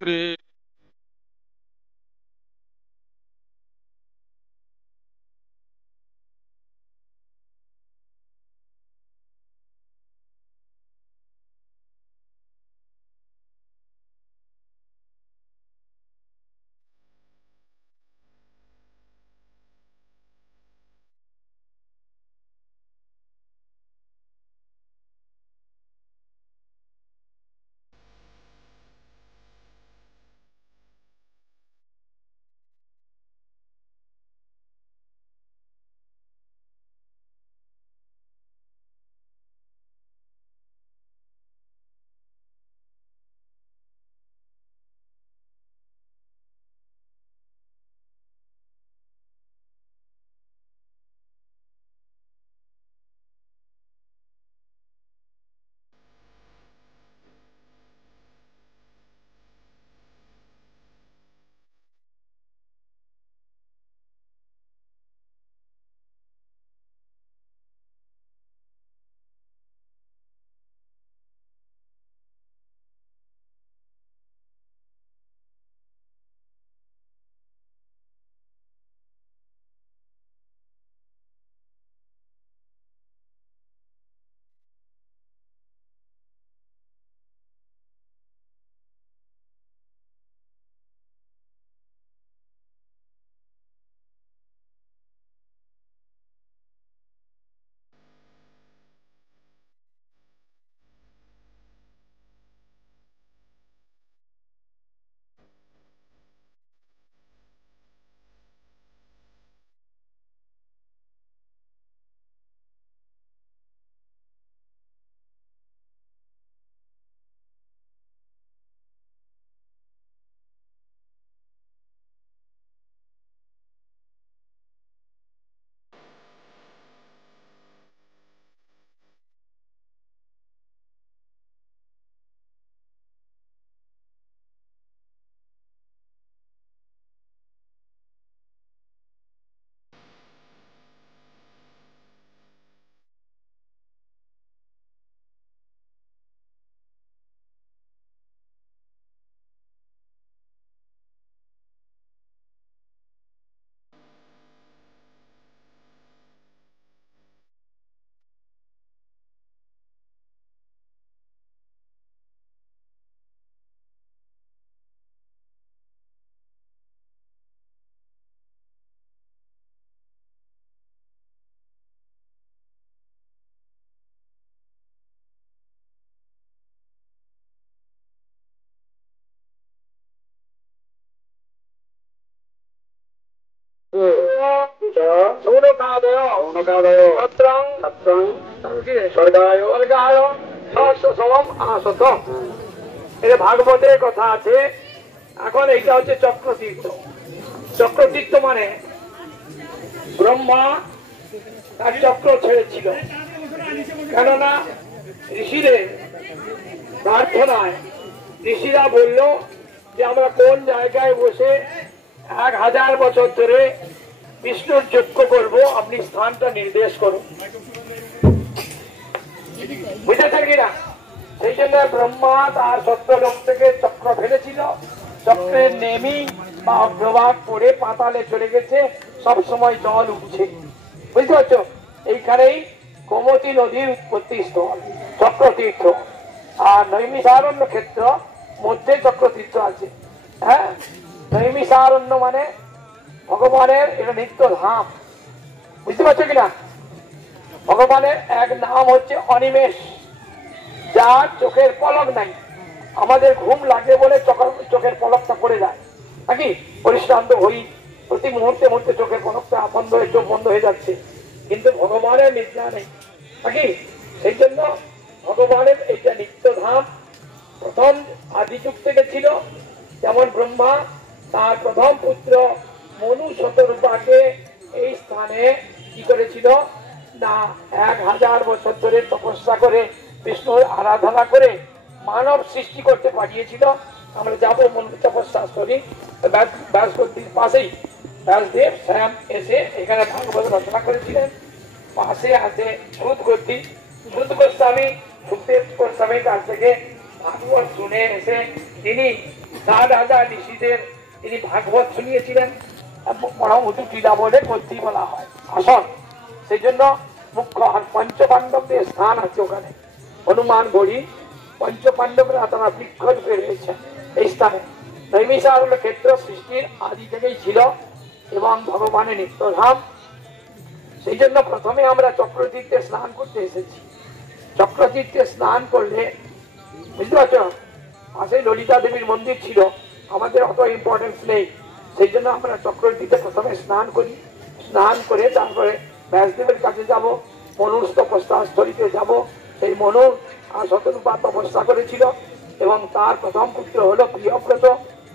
Shri Uno cado, এটা ভাগবতের কথা আছে। এখন এইটা হচ্ছে চক্রতীর্থ। চক্রতীর্থ মানে ব্রহ্মা তার চক্র ছেড়েছিল, কেননা ঋষিদের প্রার্থনায় ঋষিরা বলল যে আমরা কোন জায়গায় বসে 1000 বছর ধরে বিষ্ণুর যজ্ঞ করব, আপনি স্থানটা নির্দেশ করুন। বুঝেছেন কিনা? সেই জন্য ব্রহ্মা তার সত্যলোক থেকে চক্র ফেলেছিল। চক্রের নেমি বা অগ্রভাগ পড়ে পাতালে চলে গেছে, সবসময় জল উঠছে। বুঝতে পারছো? এইখানেই গোমতী নদীর উৎপত্তি স্থল চক্রতীর্থ। আর নৈমিষারণ্য ক্ষেত্র মধ্যে চক্রতীর্থ আছে। হ্যাঁ, নৈমিষারণ্য মানে ভগবানের এটা নিত্য ধাম। বুঝতে পারছো কিনা? ভগবানের এক নাম হচ্ছে অনিমেষ, যার চোখের পলক নাই। আমাদের ঘুম লাগে বলে চোখের পলকটা পড়ে যায় নাকি, পরিশ্রান্ত হই, প্রতি মুহূর্তে মুহূর্তে চোখের পলকটা বন্ধ হয়ে চোখ বন্ধ হয়ে যাচ্ছে, কিন্তু ভগবানের নিদ্রা নেই নাকি। সেই জন্য ভগবানের এইটা নিত্য ধাম। প্রথম আদি যুগ থেকে ছিল, যেমন ব্রহ্মা তার প্রথম পুত্র মনু শতরূপাকে এই স্থানে কি করেছিল না 1000 বছর ধরে তপস্যা করে বিষ্ণুর আরাধনা করে মানব সৃষ্টি করতে পাঠিয়েছিল। আমরা যাবো মনু তপস্যা স্থলী, ব্যাসগদ্দির পাশেই ব্যাসদেব স্বয়ং এসে এখানে ভাগবত রচনা করেছিলেন। পাশে আছে সুদ গদ্দি, সুদ গোস্বামী সুখদেব গোস্বামীর কাছ থেকে ভাগবত শুনে এসে তিনি রাজা ঋষিদের তিনি ভাগবত শুনিয়েছিলেন, পরমহংস টিলা বলে কর্তৃ বলা হয় আসন। সেই জন্য মুখ্য আর পঞ্চপাণ্ডবদের স্থান আছে ওখানে। হনুমান ঘড়ি পঞ্চপাণ্ডবরা তারা বৃক্ষ রূপে রয়েছে এই স্থানে। নৈমিষারণ্য হল ক্ষেত্র সৃষ্টির আদি থেকেই ছিল এবং ভগবানের নিত্যধাম। সেই জন্য প্রথমে আমরা চক্রতীর্থে স্নান করতে এসেছি। চক্রতীর্থে স্নান করলে বুঝতে পারছ, পাশে ললিতা দেবীর মন্দির ছিল, আমাদের অত ইম্পর্টেন্স নেই। সেই জন্য আমরা চক্রতীর্থে প্রথমে স্নান করি। স্নান করে তারপরে ব্যাসদেবের কাছে যাব, মনুর তপস্যাস্থলীতে যাব। সেই মনু আর শতরূপা তপস্যা করেছিল এবং তার প্রথম পুত্র হলো প্রিয়ব্রত,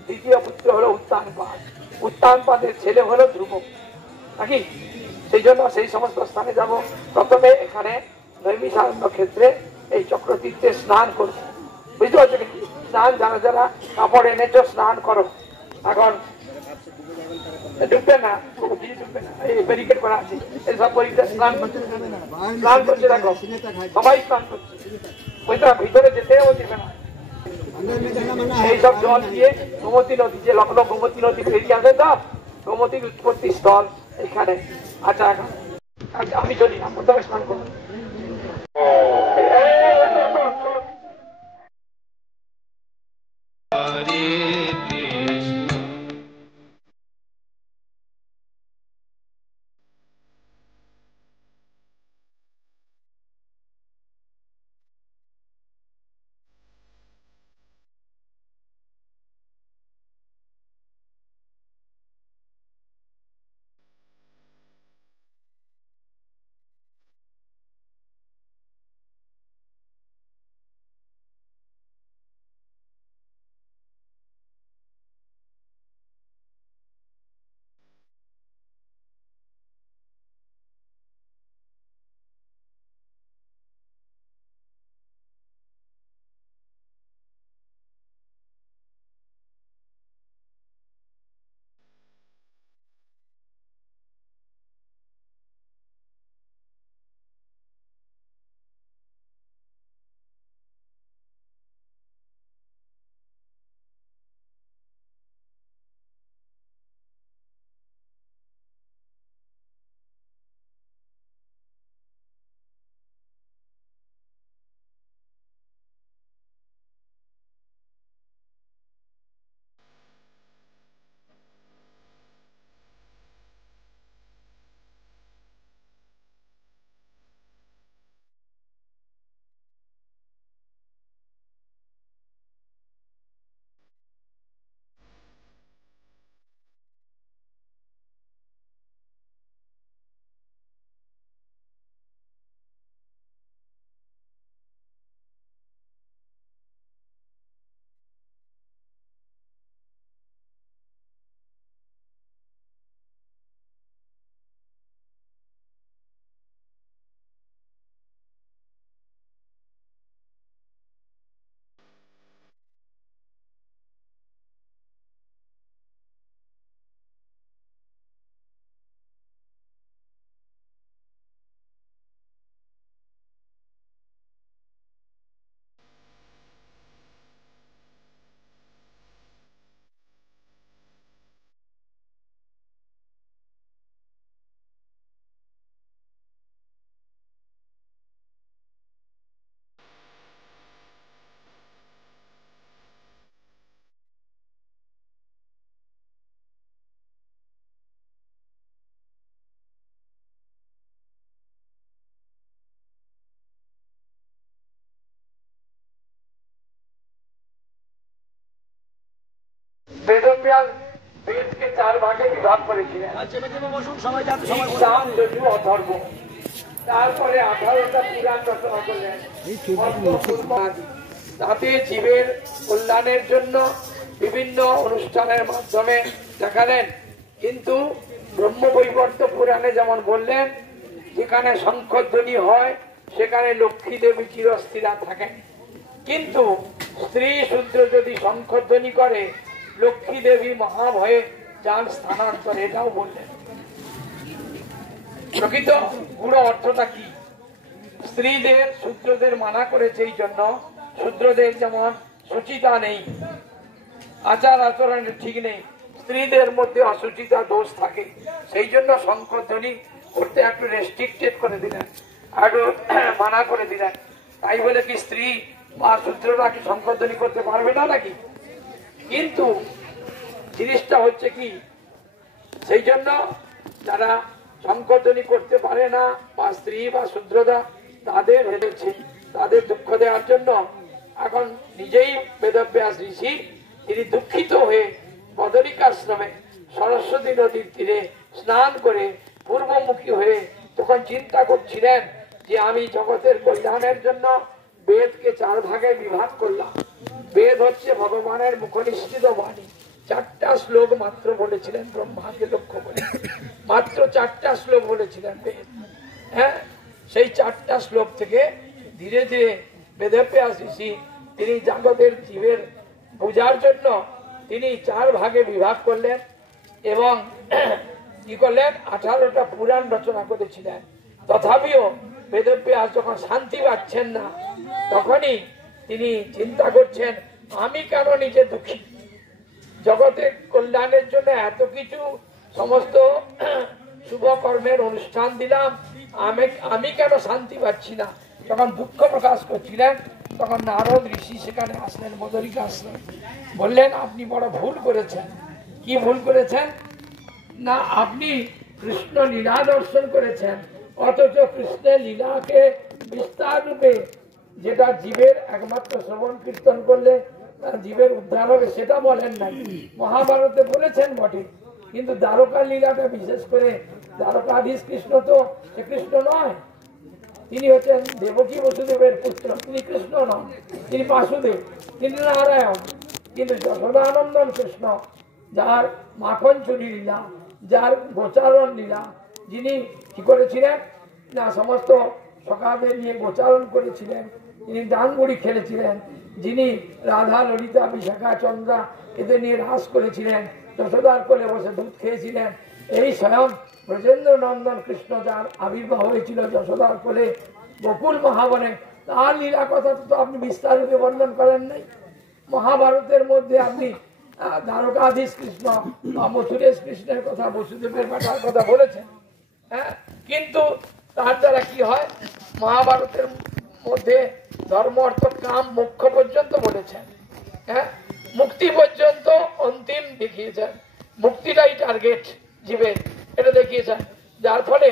দ্বিতীয় পুত্র হলো উত্তানপাদ, উত্তানপাদের ছেলে হলো ধ্রুব, নাকি? সেই জন্য সেই সমস্ত স্থানে যাব। প্রথমে এখানে নৈমিষারণ্য ক্ষেত্রে এই চক্রতীর্থে স্নান করবো, বুঝতে পারছো? স্নান যারা যারা কাপড় এনেছো স্নান করো। এখন ডুববে না, ডুববে না, এই ব্যারিকেড করা আছে, এইসব পরীক্ষা স্নান করছে, স্নান করছে, দেখো সবাই স্নান করছে, ওইটা ভিতরে যেতেও দিবে না। এইসব জল দিয়ে গোমতী নদী, যে লগ্ন গোমতী নদী পেরিয়ে আসে, তো গোমতীর উৎপত্তি স্থল এখানে। আচ্ছা এখন আমি চলি না, প্রথমে স্নান করবো। বেদব্যাস বেদকে 4 ভাগে বিভাগ করেছিলেন, সাম, যজু, অথর্ব। তারপরে 18টা পুরাণ রচনা করলেন, তাতে জীবের কল্যাণের জন্য বিভিন্ন অনুষ্ঠানের মাধ্যমে দেখালেন। কিন্তু ব্রহ্মবৈবর্ত পুরাণে যেমন বললেন, যেখানে শঙ্খধ্বনি হয় সেখানে লক্ষ্মী দেবী চিরস্থিরা থাকেন, কিন্তু স্ত্রী শূদ্র যদি শঙ্খধ্বনি করে লক্ষ্মী দেবী মহাভয়ে যান স্থানান্তর, এটাও বললেন। প্রকৃত পুরো অর্থটা কি? স্ত্রীদের শূদ্রদের মানা করেছে, এই জন্য শূদ্রদের যেমন সুচিতা নেই, আচার আচরণের ঠিক নেই, স্ত্রীদের মধ্যে অসুচিতা দোষ থাকে, সেই জন্য শঙ্করধ্বনি করতে একটু রেস্ট্রিক্টেড করে দিলেন, একটু মানা করে দিলেন। তাই বলে কি স্ত্রী বা শূদ্ররা কি শঙ্করধ্বনি করতে পারবে না নাকি? কিন্তু জিনিসটা হচ্ছে কি, সেই জন্য যারা শঙ্করধ্বনি করতে পারে না বা স্ত্রী বা শূদ্ররা, তাদের হেরেছে, তাদের দুঃখ দেওয়ার জন্য এখন নিজেই বেদব্যাস ঋষি তিনি দুঃখিত হয়ে বদরিকাশ্রমে সরস্বতী নদীর তীরে স্নান করে পূর্বমুখী হয়ে তখন চিন্তা করছিলেন যে আমি জগতের কল্যাণের জন্য বেদকে 4 ভাগে বিভাগ করলাম। বেদ হচ্ছে ভগবানের মুখনিষ্ঠিত বাণী। 4টা শ্লোক মাত্র বলেছিলেন ব্রহ্মাকে লক্ষ্য করে, মাত্র 4টা শ্লোক বলেছিলেন বেদ। হ্যাঁ, সেই 4টা শ্লোক থেকে ধীরে ধীরে বেদব্যাস ঋষি তিনি জগতের জীবের বোঝার জন্য তিনি 4 ভাগে বিভাগ করলেন এবং কি করলেন, 18টা পুরাণ রচনা করেছিলেন। তথাপিও বেদব্যাস যখন শান্তি পাচ্ছেন না, তখনই তিনি চিন্তা করছেন আমি কেন নিজে দুঃখী, জগতের কল্যাণের জন্য এত কিছু সমস্ত শুভ কর্মের অনুষ্ঠান দিলাম, আমি কেন শান্তি পাচ্ছি না। যখন দুঃখ প্রকাশ করছিলেন, তখন নারদ ঋষি সেখানে আসলেন, বদরিকা আসলেন, বললেন আপনি বড় ভুল করেছেন। কি ভুল করেছেন না, আপনি কৃষ্ণ লীলা দর্শন করেছেন, অথচ কৃষ্ণের লীলাকে বিস্তার রূপে যেটা জীবের একমাত্র শ্রবণ কীর্তন করলে তার জীবের উদ্ধার হবে সেটা বলেন নাই। মহাভারতে বলেছেন বটে, কিন্তু দ্বারকা লীলাটা বিশেষ করে, দ্বারকাধীশ কৃষ্ণ তো শ্রীকৃষ্ণ নয়, তিনি হচ্ছেন দেবকী বসুদেবের পুত্র, তিনি কৃষ্ণ নন, তিনি বাসুদেব, তিনি নারায়ণ। কিন্তু যশোদানন্দন কৃষ্ণ, যার মাখন চুরি লীলা, যার গোচারণ লীলা, যিনি কি করেছিলেন না সমস্ত সখাদের নিয়ে গোচারণ করেছিলেন, তিনি ডাঙ্গুড়ি খেলেছিলেন, যিনি রাধা ললিতা বিশাখা চন্দ্রা এদের নিয়ে রাস করেছিলেন, যশোদার কোলে বসে দুধ খেয়েছিলেন, এই স্বয়ং ব্রজেন্দ্র নন্দন কৃষ্ণ যার আবির্ভাব হয়েছিল যশোদার কোলে গোকুল মহাবনে, তার লীলা কথা তো আপনি বিস্তারিত বর্ণন করেন নাই। মহাভারতের মধ্যে আপনি দ্বারকাধীশ কৃষ্ণ বা মথুরেশ কৃষ্ণের কথা, বসুদেবের বেটার কথা বলেছেন। হ্যাঁ, কিন্তু তার দ্বারা কি হয়, মহাভারতের মধ্যে ধর্ম অর্থ কাম মোক্ষ পর্যন্ত বলেছেন। হ্যাঁ, মুক্তি পর্যন্ত অন্তিম দেখিয়েছেন, মুক্তিটাই টার্গেট জীবের, এটা দেখিয়েছেন। যার ফলে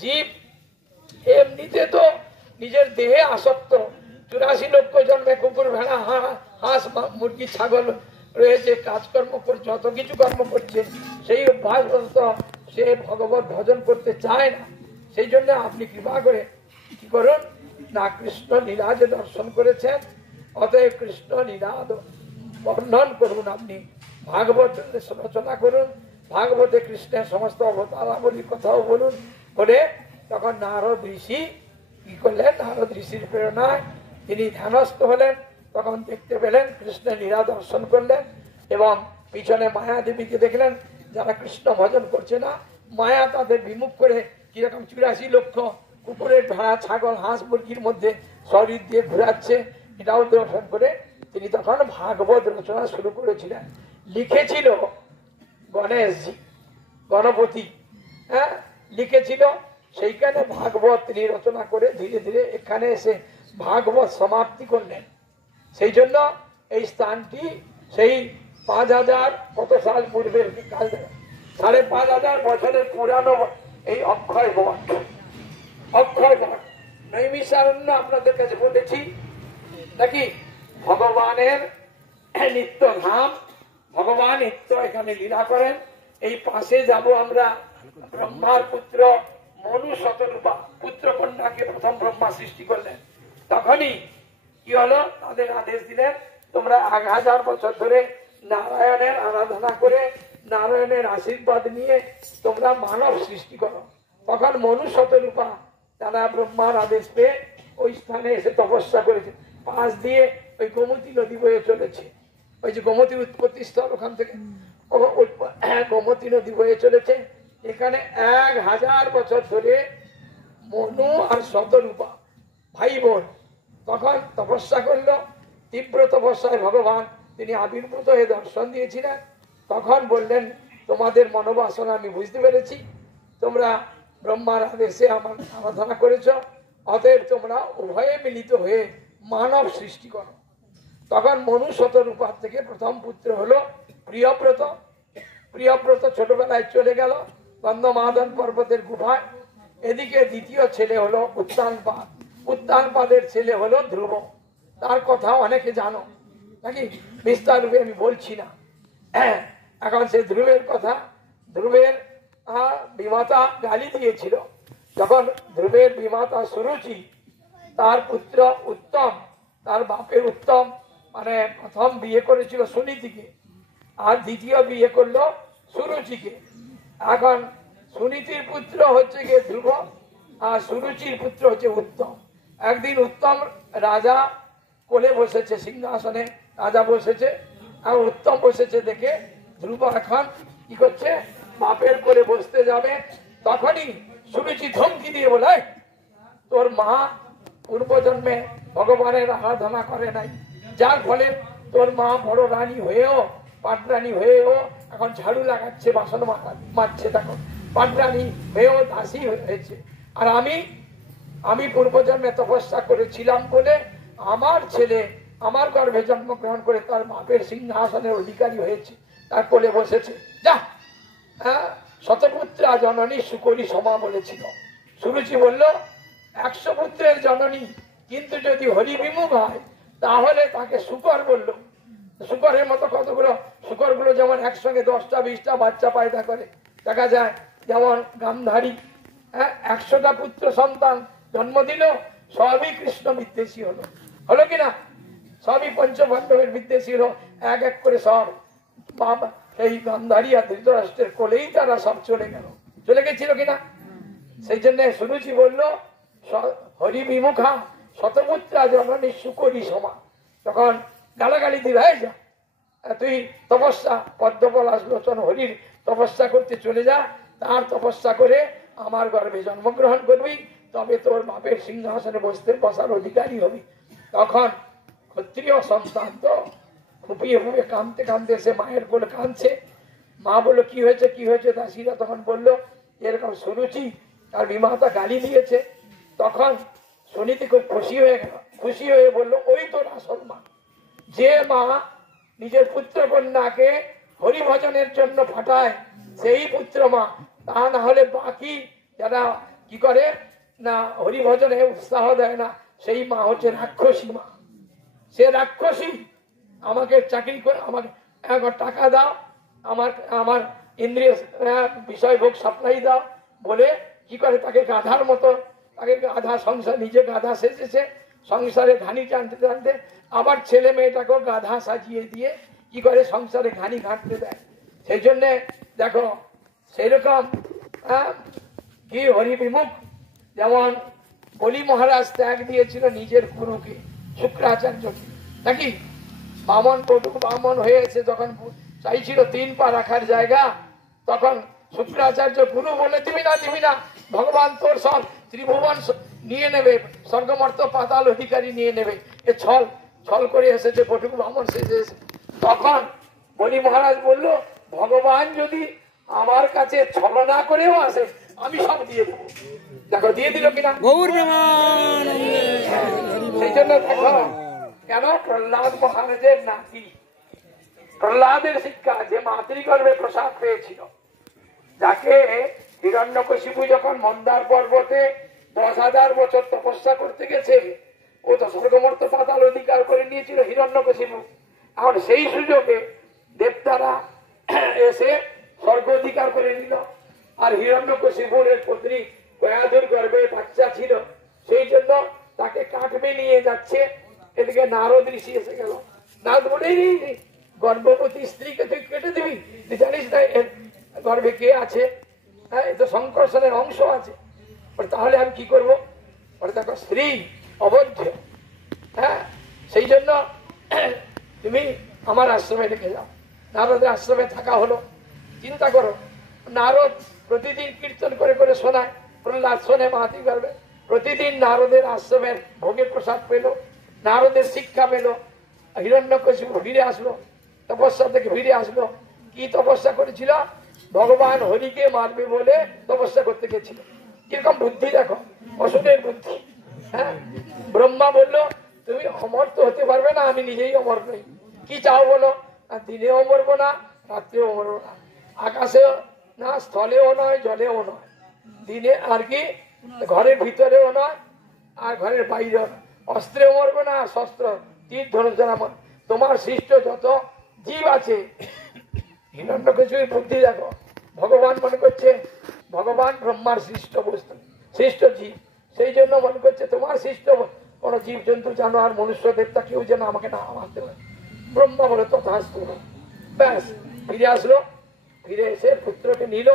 জীব এমনিতে তো নিজের দেহে আসক্ত, 84 লক্ষ জন্মে কুকুর ভেড়া হাঁস মুরগি ছাগল রয়েছে, কাজকর্ম করছে, যত কিছু কর্ম করছে, সেই অভ্যাসবশত সে ভগবত ভজন করতে চায় না। সেই জন্য আপনি কৃপা করে কি করুন না, কৃষ্ণ লীলা যে দর্শন করেছেন, অতএব কৃষ্ণ লীলা বর্ণন করুন, আপনি ভাগবত রচনা করুন, ভাগবতে কৃষ্ণের সমস্ত অবতারাবলীর কথাও বলুন। বলে তখন নারদ ঋষি কি করলেন, নারদ ঋষির প্রেরণায় তিনি ধ্যানস্থ হলেন, তখন দেখতে পেলেন কৃষ্ণের লীলা দর্শন করলেন এবং পিছনে মায়া দেবীকে দেখলেন, যারা কৃষ্ণ ভজন করছে না, মায়া তাদের বিমুখ করে কিরকম 84 লক্ষ কুকুরের ভেড়া ছাগল হাঁস মুরগির মধ্যে শরীর দিয়ে ঘুরাচ্ছে, এটাও দর্শন করে তিনি তখন ভাগবত রচনা শুরু করেছিলেন। লিখেছিল গণেশজি, গণপতি, হ্যাঁ লিখেছিল, সেইখানে ভাগবত তিনি রচনা করে ধীরে ধীরে এখানে এসে ভাগবত সমাপ্তি করলেন। সেই জন্য এই স্থানটি সেই 5000 কত সাল পূর্বের কাল, 5500 বছরের পুরানো এই অক্ষয় বট, অক্ষয় বট নৈমিষারণ্য আপনাদের কাছে বলেছি নাকি, ভগবানের নিত্য ধাম, ভগবান নিত্য এখানে লীলা করেন। এই পাশে যাব আমরা, ব্রহ্মার পুত্র মনু শতরূপা পুত্র কন্যাকে প্রথম ব্রহ্মা সৃষ্টি করলেন। তখনই কি হলো, তাদের আদেশ দিলেন তোমরা 1000 বছর ধরে নারায়ণের আরাধনা করে নারায়ণের আশীর্বাদ নিয়ে তোমরা মানব সৃষ্টি করো। তখন মনু শতরূপা তারা ব্রহ্মার আদেশ পেয়ে ওই স্থানে এসে তপস্যা করেছে। পাশ দিয়ে ওই গোমতী নদী বয়ে চলেছে, ওই যে গোমতীর উৎপত্তি স্থল, ওখান থেকে গোমতী নদী বয়ে চলেছে। এখানে 1000 বছর ধরে মনু আর শতরূপা ভাই বোন তখন তপস্যা করলো। তীব্র তপস্যায় ভগবান তিনি আবির্ভূত হয়ে দর্শন দিয়েছিলেন। তখন বললেন, তোমাদের মনোবাসনা আমি বুঝতে পেরেছি, তোমরা ব্রহ্মার আদেশে আমার আরাধনা করেছ, অতএব তোমরা উভয়ে মিলিত হয়ে মানব সৃষ্টি করো। তখন মনুষ্যত রূপার থেকে প্রথম পুত্র হলো প্রিয়ব্রত। প্রিয়ব্রত ছোটবেলায় চলে গেল গন্ধমাদন পর্বতের গুহায়। এদিকে দ্বিতীয় ছেলে হলো উত্তানপাদ। উত্তানপাদের ছেলে হলো ধ্রুব। তার কথা অনেকে জানো নাকি, বিস্তার রূপে আমি বলছি না। এখন সে ধ্রুবের কথা, ধ্রুবের বিমাতা গালি দিয়েছিল। যখন ধ্রুবের বিমাতা সুরুচি তার পুত্র উত্তম, তার বাপের উত্তম মানে প্রথম বিয়ে করেছিল সুনীতিকে, আর দ্বিতীয় বিয়ে করলো সুরুচিকে। এখন সুনীতির পুত্র হচ্ছে গিয়ে ধ্রুব, আর সুরুচির পুত্র হচ্ছে উত্তম। একদিন উত্তম রাজা কোলে বসেছে, সিংহাসনে রাজা বসেছে, আর উত্তম বসেছে দেখে ধ্রুব এখন কি করছে, বাপের কোলে বসতে যাবে। তখনই সুরুচি ধমকি দিয়ে বলে, তোর মা পূর্বজন্মে ভগবানের আরাধনা করে নাই, যার ফলে তোর মা বড় রানী হয়েও, পাটরানী হয়েও এখন ঝাড়ু লাগাচ্ছে, বাসন মারছে, তখন পাটরানী হয়েও দাসী হয়েছে। আর আমি পূর্বজন্মে তপস্যা করেছিলাম বলে আমার ছেলে আমার গর্ভে জন্মগ্রহণ করে তার বাপের সিংহাসনের অধিকারী হয়েছে, তার কোলে বসেছে। যা, শতপুত্রা জননী সুকরি সমা বলেছিল। সুরুচি বলল, 100 পুত্রের জননী, কিন্তু যদি হরি বিমুখ হয় তাহলে তাকে শুকর বললো। শুকরের মতো কতগুলো, শুকরগুলো যেমন একসঙ্গে 10টা 20টা বাচ্চা পয়দা করে, দেখা যায় যেমন গান্ধারী 100টা পুত্র সন্তান জন্ম দিল, সবই কৃষ্ণ বিদ্বেষী হলো, হলো কিনা? সবই পঞ্চপাণ্ডবের বিদ্বেষী হলো, এক এক করে সব বাবা এই গান্ধারী আর ধৃতরাষ্ট্রের কোলেই তারা সব চলে গেল, চলে গেছিল কিনা? সেই জন্য সুরুচি বলল, হরি বিমুখা শতপুত্রা জননী সুকরি সমা। তখন গালাগালি দিল, যা তুই তপস্যা পদ্মপলাশ লোচন হরির তপস্যা করতে চলে যা, তার তপস্যা করে আমার গর্ভে জন্মগ্রহণ করবি, তবে তোর বাপের সিংহাসনে বসার অধিকারী হবি। তখন ক্ষত্রিয় সন্তান তো ফুপিয়ে ফুপিয়ে কাঁদতে কাঁদতে এসে মায়ের কোলে কাঁদছে। মা বললো, কি হয়েছে কি হয়েছে? দাসীরা তখন বললো, এরকম সুরুচি তার বিমাতা গালি দিয়েছে। তখন সুনীতি খুব খুশি হয়ে গেল, খুশি হয়ে বললো, ওই তোর আসল মা, যে মা নিজের পুত্র কন্যাকে হরিভজনের জন্য ফাটায়, সেই পুত্র মা। তা না হলে বাকি যারা কি করে না, হরিভজনে উৎসাহ দেয় না, সেই মা হচ্ছে রাক্ষসী মা। সে রাক্ষসী, আমাকে চাকরি করে, আমাকে টাকা দাও, আমার ইন্দ্রিয় বিষয় ভোগ সাপ্লাই দাও বলে কি করে, তাকে গাধার মতো, তাকে গাধা সংসার, নিজে গাধা সেজেছে সংসারে ঘানি টানতে টানতে, আবার ছেলে মেয়েটাকেও গাধা সাজিয়ে দিয়ে কি করে সংসারে ঘানি ঘাঁটতে দেয়। সেই জন্যে দেখো সেইরকম কি হরি বিমুখ, যেমন বলি মহারাজ ত্যাগ দিয়েছিল নিজের গুরুকে, শুক্রাচার্যকে, নাকি? বামন পটু বামন হয়েছে, যখন চাইছিল 3 পা রাখার জায়গা, তখন শুক্রাচার্য গুরু বলে, দিবি না, ভগবান তোর সব ত্রিভুবন নিয়ে নেবে, স্বর্গমর্ত পাতাল অধিকারী নিয়ে নেবে। এ ছল করে এসেছে, পটুক বামন সেজে। তখন বলি মহারাজ বলল, ভগবান যদি আমার কাছে ছলনা করেও আসে, আমি সব দিয়ে দেবো। দেখো দিয়ে দিল কিনা? সেই জন্য দেখো কেন প্রহ্লাদ মহারাজের নাতি, প্রহ্লাদের শিক্ষা, যে মাতৃগর্ভে প্রসাদ পেয়েছিল, যাকে হিরণ্যকশিপু যখন মন্দার পর্বতে 10,000 বছর তপস্যা করতে গেছে, ও তো স্বর্গমর্ত পাতাল অধিকার করে নিয়েছিল হিরণ্যকশিপু। এখন সেই সুযোগে দেবতারা এসে স্বর্গ অধিকার করে নিল, আর হিরণ্যকশিপুর পত্নী কয়াধুর গর্ভে বাচ্চা ছিল, সেই জন্য তাকে কাটবে নিয়ে যাচ্ছে। এদিকে নারদ ঋষি এসে গেল, নারদ বলেই, গর্ভবতী স্ত্রীকে তুই কেটে দিবি, তুই জানিস না এর গর্ভে কে আছে? হ্যাঁ, এ তো সংকর্ষণের অংশ আছে। তাহলে আমি কি করবো? দেখো স্ত্রী অবৈধ, হ্যাঁ, সেই জন্য তুমি আমার আশ্রমে রেখে যাও। নারদের আশ্রমে থাকা হলো। চিন্তা করো, নারদ প্রতিদিন কীর্তন করে করে শোনায়, প্রহ্লাদ শোনে মাহাতি গর্ভে, প্রতিদিন নারদের আশ্রমের ভোগের প্রসাদ পেল, নারদের শিক্ষা পেল। হিরণ্যকশিপু ফিরে আসলো, তপস্যা থেকে ফিরে আসলো। কি তপস্যা করেছিল? ভগবান হরিকে মারবে বলে তপস্যা করতে গেছিল। কিরকম বুদ্ধি দেখো, অসুরের বুদ্ধি। হ্যাঁ, ব্রহ্মা বললো তুমি অমর তো হতে পারবে না, আমি নিজেই অমর নই, কি চাও বলো? আর দিনেও মরবো না, রাত্রেও মরবো না, আকাশেও না, স্থলেও নয়, জলেও নয়, দিনে আর কি ঘরের ভিতরেও নয় আর ঘরের বাইরেও নয়, অস্ত্রেও মরবো না, শস্ত্র তীর ধনুষ দ্বারা তোমার সৃষ্ট যত জীব আছে। হিরণ্যকশিপুর বুদ্ধি দেখো, ভগবান মনে করছে ভগবান ব্রহ্মার সৃষ্ট বস্তু, সৃষ্ট জীব, সেই জন্য মনে করছে তোমার সৃষ্ট কোন জীব জন্তু জানোয়ার মনুষ্য দেবতা কেউ যেন আমাকে না মারতে পারে। ব্রহ্মা বলে তথাস্তু। ব্যাস ফিরে আসলো, ফিরে এসে পুত্রকে নিল,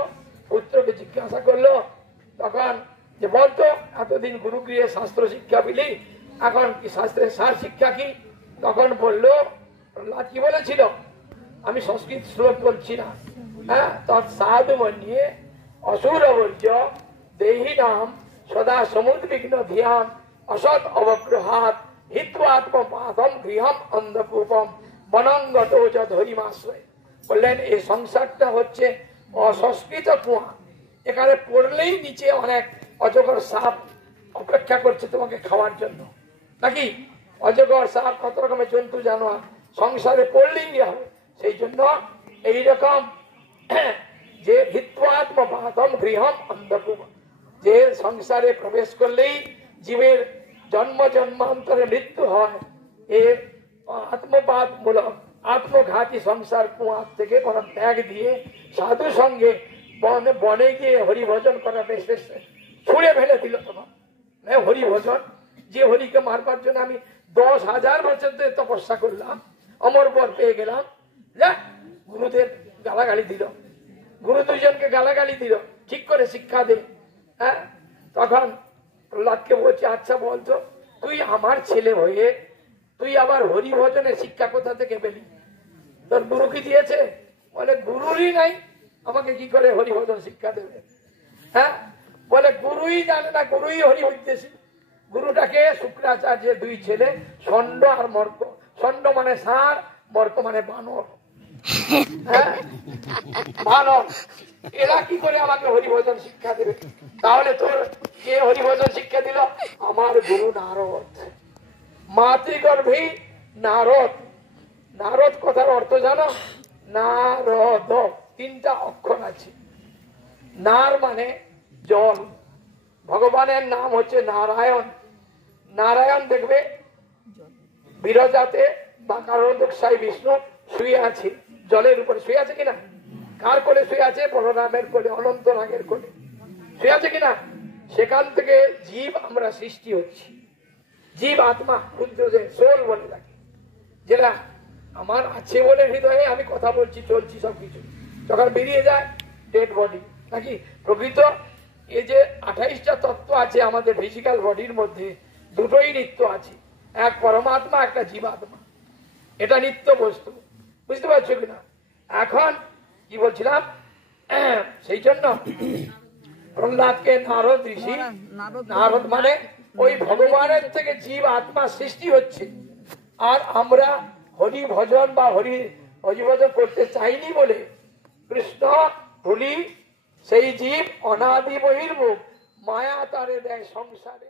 পুত্রকে জিজ্ঞাসা করলো তখন যে বলতো এতদিন গুরুগৃহে শাস্ত্র শিক্ষা পেলি, এখন কি শাস্ত্রের সার শিক্ষা কি? তখন বললো প্রহ্লাদ কি বলেছিল, আমি সংস্কৃত শ্লোক বলছি না, হ্যাঁ, তৎসাধু মন্যে অসুরবর্জ্য দেহি নাম সদা সমুদ্বিগ্ন ধিয়ান অসৎ অবগ্রহাত হিত্বাত্মপাদম গৃহম অন্ধকূপম বনঙ্গত ধরিমাশ্রয়। বললেন এই সংসারটা হচ্ছে অসংস্কৃত কুয়া, এখানে পড়লেই নিচে অনেক অজগর সাপ অপেক্ষা করছে তোমাকে খাওয়ার জন্য, নাকি? অজগর সাপ কত রকমের জন্তু জানোয়ার সংসারে পড়লেই হবে। সেই জন্য এইরকম যে হিত্বাত্মপাদম গৃহম অন্ধকূপ, যে সংসারে প্রবেশ করলেই জীবের জন্ম জন্মান্তরে মৃত্যু হয়, এর আত্মপাত মূলক আত্মঘাতী সংসার কুয়া থেকে কোন ত্যাগ দিয়ে সাধু সঙ্গে বনে গিয়ে হরিভজন করা বেশ বেশ ছুঁড়ে ফেলে দিল। তোমার হরিভজন, যে হরিকে মারবার জন্য আমি 10,000 বছর ধরে তপস্যা করলাম, অমর পর পেয়ে গেলাম, যা গুরুদেব গালাগালি দিল, গুরু দুজনকে গালাগালি দিল, ঠিক করে শিক্ষা দে। হ্যাঁ, তখন প্রহ্লাদকে বলছে আচ্ছা বলতো, তুই আমার ছেলে হয়ে তুই আবার হরিভজনের শিক্ষা কোথা থেকে পেলি? তোর গুরু কি দিয়েছে? বলে গুরুরই নাই, আমাকে কি করে হরিভজন শিক্ষা দেবে? হ্যাঁ, বলে গুরুই জানে না, গুরুই হরি হইতেছে। গুরুটাকে শুক্রাচার্যের 2 ছেলে ষণ্ড আর মর্ক, ষণ্ড মানে ষাঁড়, মর্ক মানে বানর। হ্যাঁ, বানর, এরা কি করে আমাকে হরিভজন শিক্ষা দেবে? তাহলে তোর কে হরিভজন শিক্ষা দিল? আমার গুরু নারদ, মাতৃগর্ভে নারদ। নারদ কথার অর্থ জানো? নারদ, 3টা অক্ষর আছে। নার মানে জল, ভগবানের নাম হচ্ছে নারায়ণ। নারায়ণ দেখবে বিরজাতে বা কারণদক্ষায় বিষ্ণু শুয়ে আছে, জলের উপরে শুয়ে আছে কিনা? কার কোলে শুয়ে আছে? বলরামের কোলে, অনন্ত নাগের কোলে শুয়ে আছে কিনা? সেখান থেকে জীব আমরা সৃষ্টি হচ্ছি, জীব আত্মা রুদ্রদেব সোল বলে থাকে, যেটা আমার আছে বলে হৃদয়ে আমি কথা বলছি, চলছি, সবকিছু যখন বেরিয়ে যায় ডেড বডি, নাকি? প্রকৃত এই যে 28টা তত্ত্ব আছে আমাদের ফিজিক্যাল বডির মধ্যে, দুটোই নিত্য আছে, এক পরমাত্মা, একটা জীবাত্মা, এটা নিত্য বস্তু, বুঝতে পারছো কিনা? এখন কি বলছিলাম, সেই জন্য প্রহ্লাদকে নারদ ঋষি, নারদ মানে ওই ভগবানের থেকে জীব আত্মা সৃষ্টি হচ্ছে, আর আমরা হরি ভজন বা হরিভজন করতে চাইনি বলে কৃষ্ণ ভুলি সেই জীব অনাদি বহির্মুখ, মায়া তারে দেয় সংসারে।